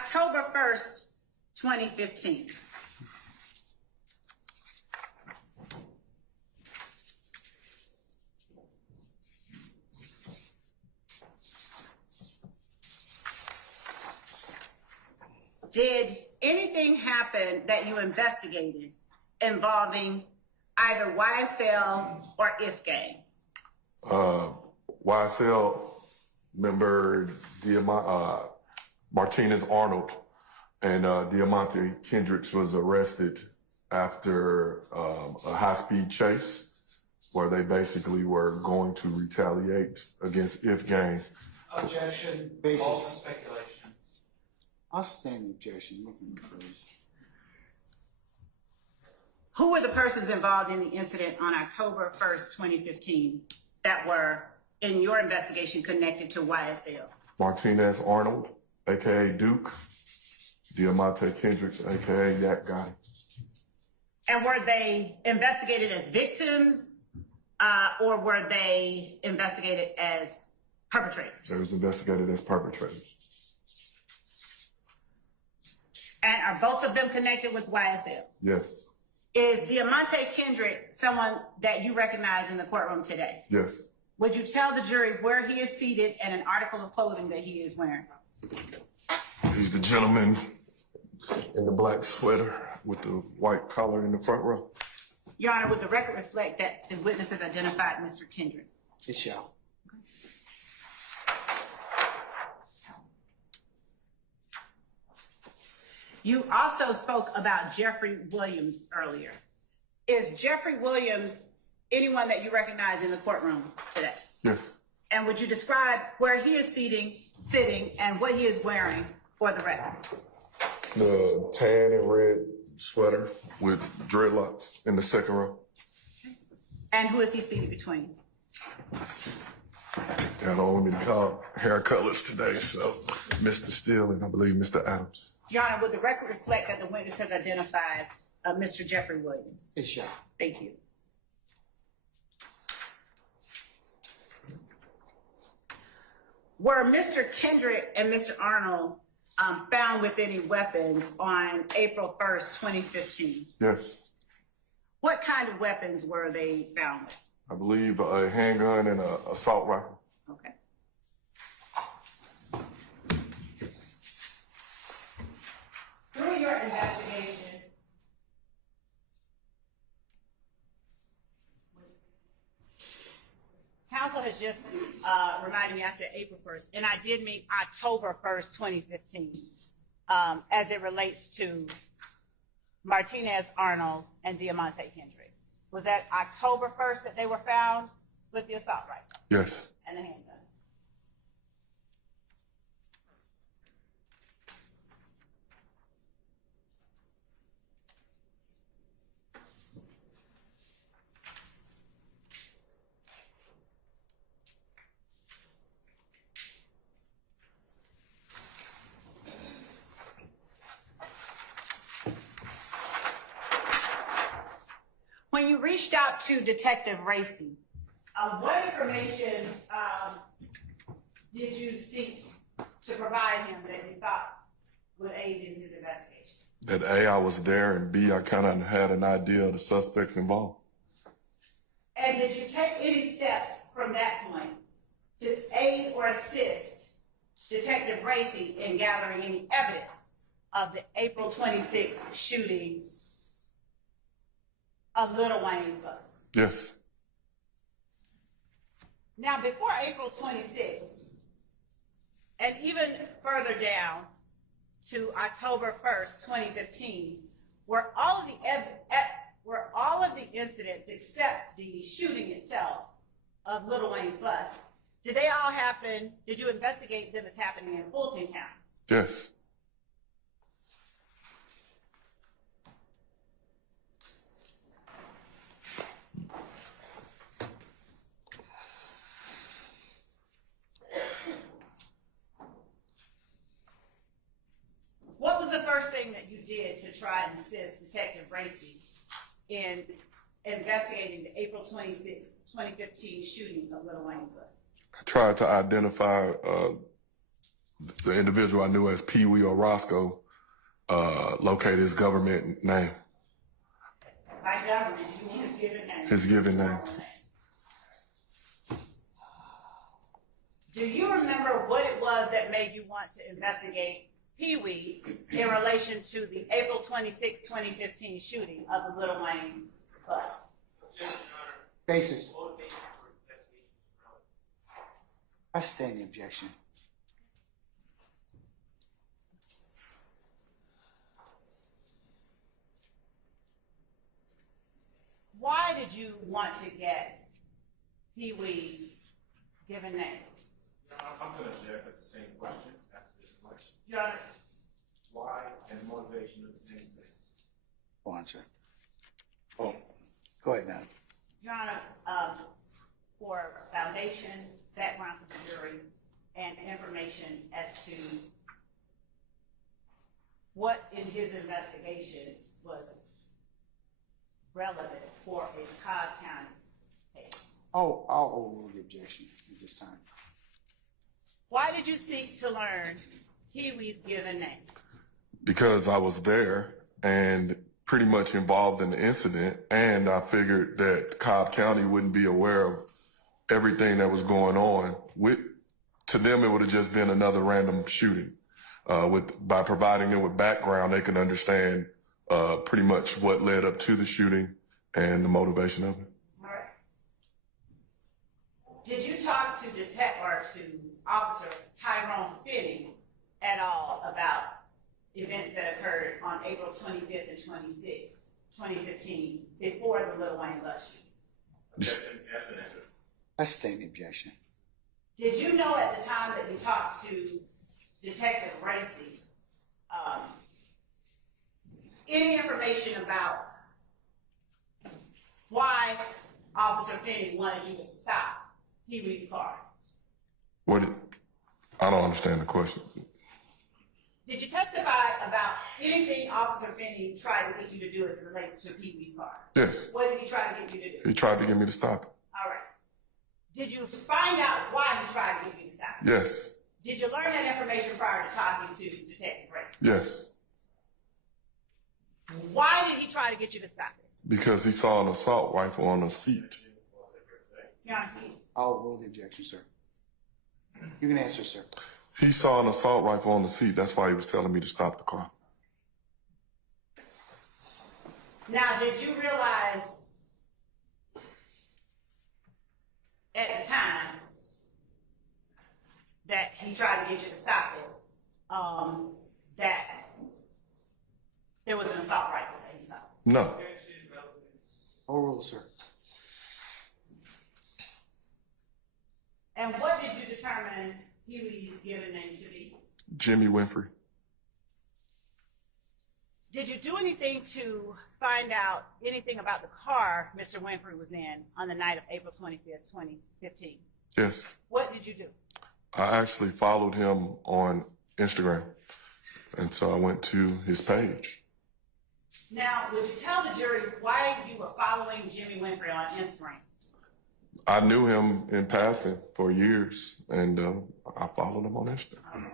October 1st, 2015. Did anything happen that you investigated involving either YSL or If Gang? YSL member Martinez Arnold and Deamonte Kendrick was arrested after a high-speed chase where they basically were going to retaliate against If Gang. Objection. False speculation. I'll stand the objection. You can freeze. Who were the persons involved in the incident on October 1st, 2015 that were in your investigation connected to YSL? Martinez Arnold, a.k.a. Duke, Deamonte Kendrick, a.k.a. Yak Gotti. And were they investigated as victims or were they investigated as perpetrators? They was investigated as perpetrators. And are both of them connected with YSL? Yes. Is Deamonte Kendrick someone that you recognize in the courtroom today? Yes. Would you tell the jury where he is seated and an article of clothing that he is wearing? He's the gentleman in the black sweater with the white collar in the front row. Your Honor, would the record reflect that the witness has identified Mr. Kendrick? It shall. You also spoke about Jeffrey Williams earlier. Is Jeffrey Williams anyone that you recognize in the courtroom today? Yes. And would you describe where he is sitting, and what he is wearing for the record? The tan and red sweater with dreadlocks in the second row. And who is he seated between? They don't want me to call hair colors today, so Mr. Steele and I believe Mr. Adams. Your Honor, would the record reflect that the witness has identified Mr. Jeffrey Williams? It shall. Thank you. Were Mr. Kendrick and Mr. Arnold found with any weapons on April 1st, 2015? Yes. What kind of weapons were they found with? I believe a handgun and an assault rifle. Okay. Through your investigation, counsel has just reminded me, I said April 1st, and I did mean October 1st, 2015, as it relates to Martinez Arnold and Deamonte Kendrick. Was that October 1st that they were found with the assault rifle? Yes. And the handgun? When you reached out to Detective Racy, what information did you seek to provide him that you thought would aid in his investigation? That A, I was there, and B, I kind of had an idea of the suspects involved. And did you take any steps from that point to aid or assist Detective Racy in gathering any evidence of the April 26th shooting of Lil Wayne's bus? Yes. Now, before April 26th, and even further down to October 1st, 2015, were all of the incidents except the shooting itself of Lil Wayne's bus, did they all happen, did you investigate them as happening in Fulton County? Yes. What was the first thing that you did to try and assist Detective Racy in investigating the April 26, 2015 shooting of Lil Wayne's bus? I tried to identify The individual I knew as Pee Wee or Roscoe located his government name. By government, you mean his given name? His given name. Do you remember what it was that made you want to investigate Pee Wee in relation to the April 26, 2015 shooting of the Little Wayne bus? Basis. I stand the objection. Why did you want to get Pee Wee's given name? I'm going to object. That's the same question. That's this question. Your Honor, Why and motivation are the same thing. Go on, sir. Oh, go ahead, madam. Your Honor, for foundation, background for the jury, and information as to what in his investigation was relevant for a Cobb County case. Oh, I'll overrule the objection at this time. Why did you seek to learn Pee Wee's given name? Because I was there and pretty much involved in the incident, and I figured that Cobb County wouldn't be aware of everything that was going on. To them, it would have just been another random shooting. By providing them with background, they can understand pretty much what led up to the shooting and the motivation of it. All right. Did you talk to Officer Tyrone Finney at all about events that occurred on April 25th and 26th, 2015, before the Lil Wayne bus shooting? Objection. Yes, an answer. I stand the objection. Did you know at the time that you talked to Detective Racy, any information about why Officer Finney wanted you to stop Pee Wee's car? I don't understand the question. Did you testify about anything Officer Finney tried to get you to do as it relates to Pee Wee's car? Yes. What did he try to get you to do? He tried to get me to stop it. All right. Did you find out why he tried to get you to stop it? Yes. Did you learn that information prior to talking to Detective Racy? Yes. Why did he try to get you to stop it? Because he saw an assault rifle on the seat. Your Honor, I'll overrule the objection, sir. You can answer, sir. He saw an assault rifle on the seat. That's why he was telling me to stop the car. now, did you realize at the time that he tried to get you to stop it, that there was an assault rifle that he saw? No. Overrule, sir. And what did you determine Pee Wee's given name to be? Jimmy Winfrey. Did you do anything to find out anything about the car Mr. Winfrey was in on the night of April 25th, 2015? Yes. What did you do? I actually followed him on Instagram. And so I went to his page. Now, would you tell the jury why you were following Jimmy Winfrey on Instagram? I knew him in passing for years, and I followed him on Instagram.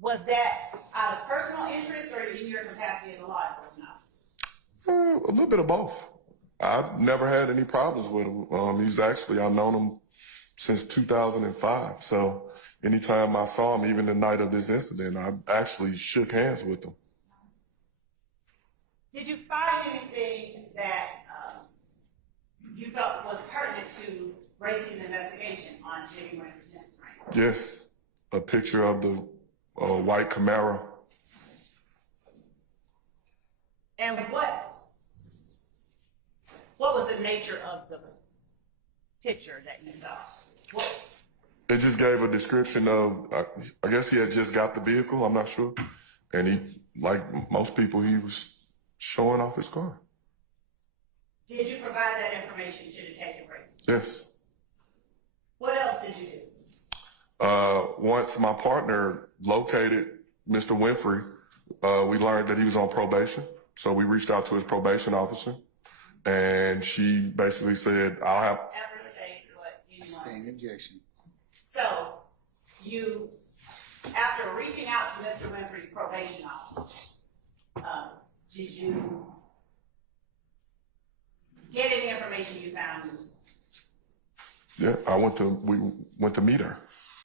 Was that out of personal interest or in your capacity as a law enforcement officer? A little bit of both. I've never had any problems with him. I've known him since 2005. So anytime I saw him, even the night of this incident, I actually shook hands with him. Did you find anything that you felt was pertinent to Racy's investigation on Jimmy Winfrey's Instagram? Yes, a picture of the white Camaro. And what was the nature of the picture that you saw? It just gave a description of, I guess he had just got the vehicle, I'm not sure. And he, like most people, he was showing off his car. Did you provide that information to Detective Racy? Yes. What else did you do? Once my partner located Mr. Winfrey, we learned that he was on probation. So we reached out to his probation officer, and she basically said, I'll have... Ever say what you I want. stand the objection. So, you, after reaching out to Mr. Winfrey's probation office, did you get any information you found useful? Yeah, we went to meet her.